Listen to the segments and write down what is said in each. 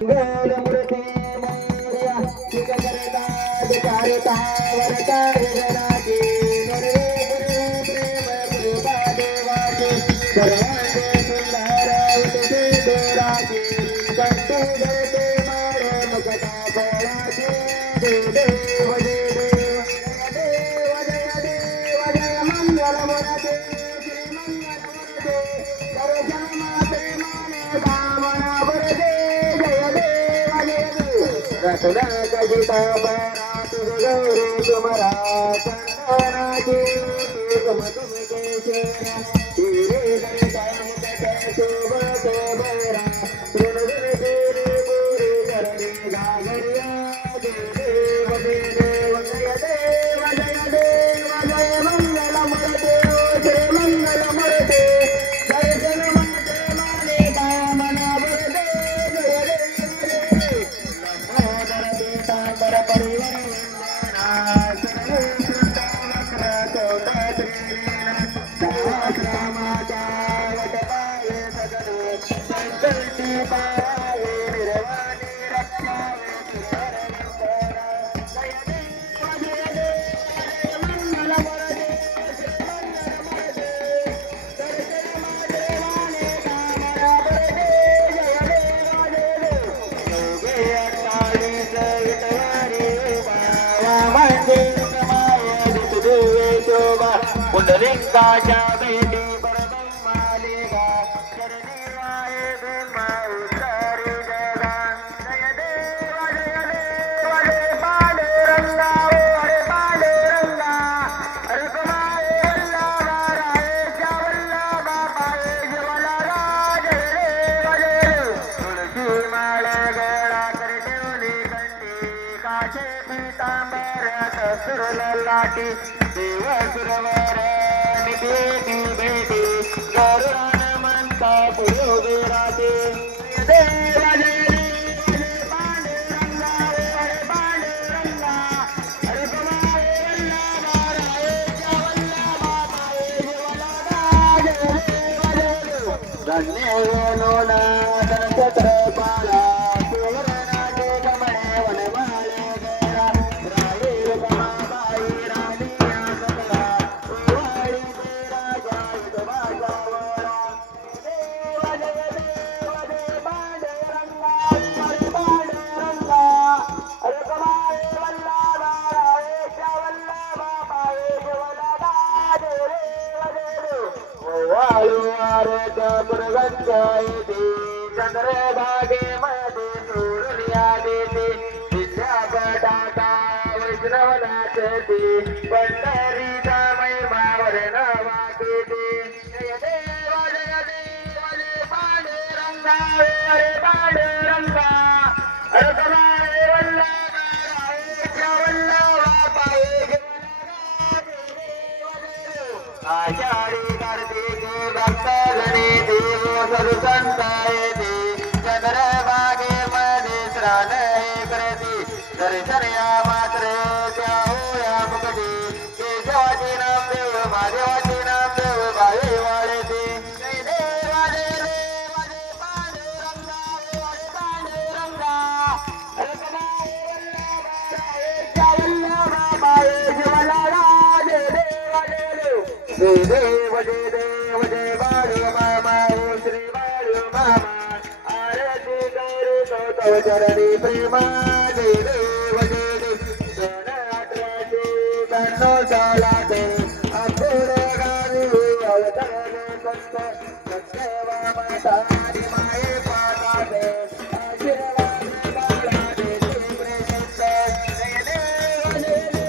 मूर्ती मोर्या सुख करता विचारता वरता विजनाची गुरु प्रेम कृपा देवाची सर्वांगे सुंदर उठते देवाची कंठी धरते मारे मुखता फळाची देव देव देव देव जय देव जय मंगल मूर्ती श्री मंगल मूर्ती दर्शन माते माने कामना वरदे रत्ना कजिता परा तुझ गौरी तुमरा चंदनाची तुम तुम केशरा तेरे दर्शन मुख शोभते बरा ऋण ऋण तेरे पूरे करणी घागरिया देव देव जय देव जय देव जय मंगल मूर्ते श्री मंगल मूर्ते दर्शन माते माने कामना वरदे पुंडलिकाच्या भेटी परब्रह्मालिका चरणी वाहे ब्रह्मा उतरी जगा जय देव जय पांडुरंगा हरे पांडुरंगा हरे कमाए वल्लभा रायेशा वल्लभा पाये वल्लभा जय देव जय तुळशी माळे गळा कर ठेवली कंठी काशे पीतांबर कसुर लाटी देव सुरवर भेटी भेटी गरुडान म्हणता पुढे राहते देव जय देव पांडुरंगा हरे पांडुरंगा हरे कमाए वल्लभा रायेशा वल्लभा पाये वल्लभा जय देव धन्य नोना छत्रपाला सुवर्णाचे कमळे वनमाळे गरा राये रमाबाई राणी चंद्रभागे मध्ये सोडल्या देते विद्यापटाता वैष्णव नाचते पंढरीचा महिमावर नावा देते जय देव जय पांडुरंगा हरे पांडुरंगा हरे कमाए वल्लभा रायेशा वल्लभा पाये आषाढी कार्तिकी भक्तगणे देव सरुसंताये चंद्रभागे मध्ये स्नान हे करती दर्शन या मात्र त्या होया मुकटी केशवाचे नाम देव महादेवाचे नाम देव बाहे वाढते जय देव जय पांडुरंगा हरे पांडुरंगा हरे कमाए वल्लभा रायेशा वल्लभा पाये वल्लभा जय देव जय बाळू मामा श्री बाळू मामा आरती करू चरणी प्रेमा जय देव सन 1892 सालाते अपूर गावी अवतरले संत सत्यवा माता माये पादाते आशीर्वाद बाळा देते प्रेमंत जय देव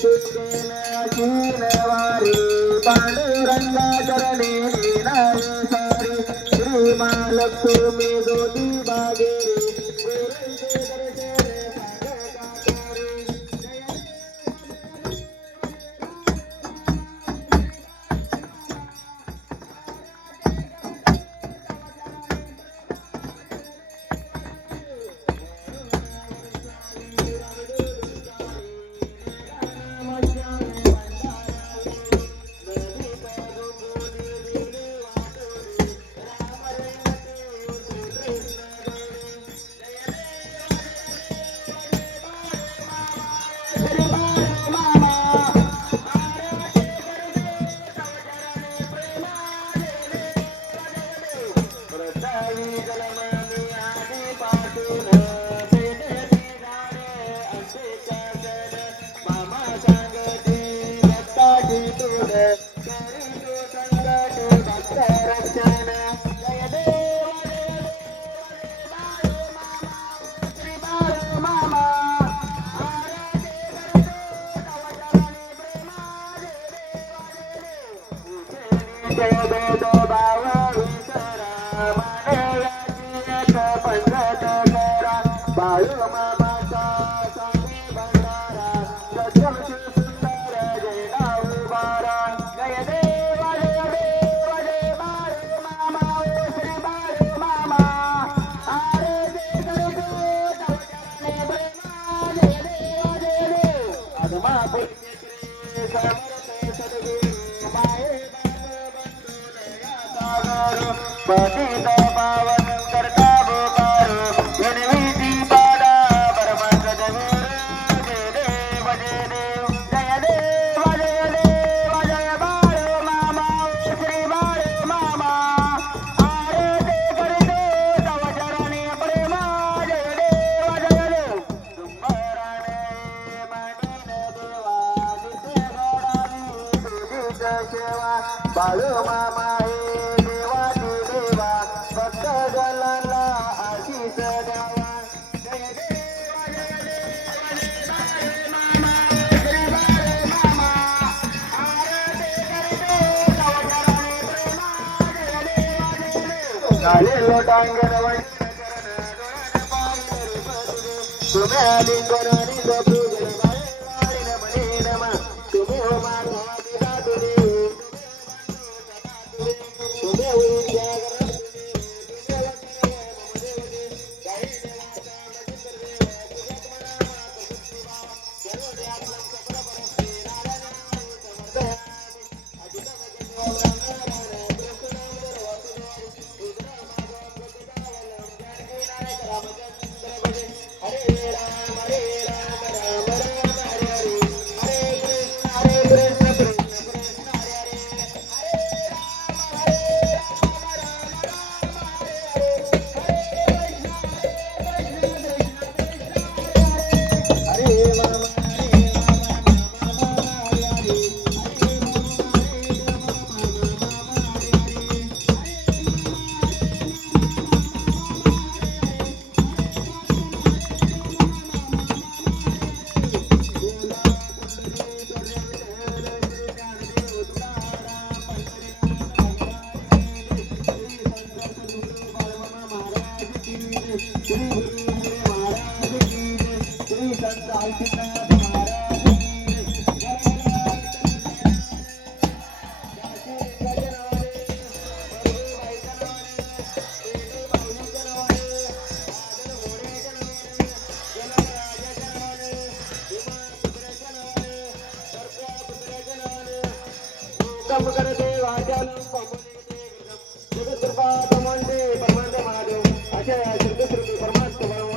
सुखेन अशीनवारी पांडुरंगा चरणी लीलाये सारी श्री महालक्ष्मी ज्योती बागेरी गुरूंचे दर्शन सागतारी पतित पावन करता बोकारो विनविधी पाडा परमत जगुरु जय देव जय देव जय देव जय बाळो मामा श्री बाळो मामा आरती करितो तव चरणी प्रेमा जय देव सुंदराने मांडीन देवा दिसे घोडावी तुझीच सेवा बाळो मामा लोटांगण तुम्ही आली कोणी पूजन तुम्ही हो माता तुम्ही परमात्मा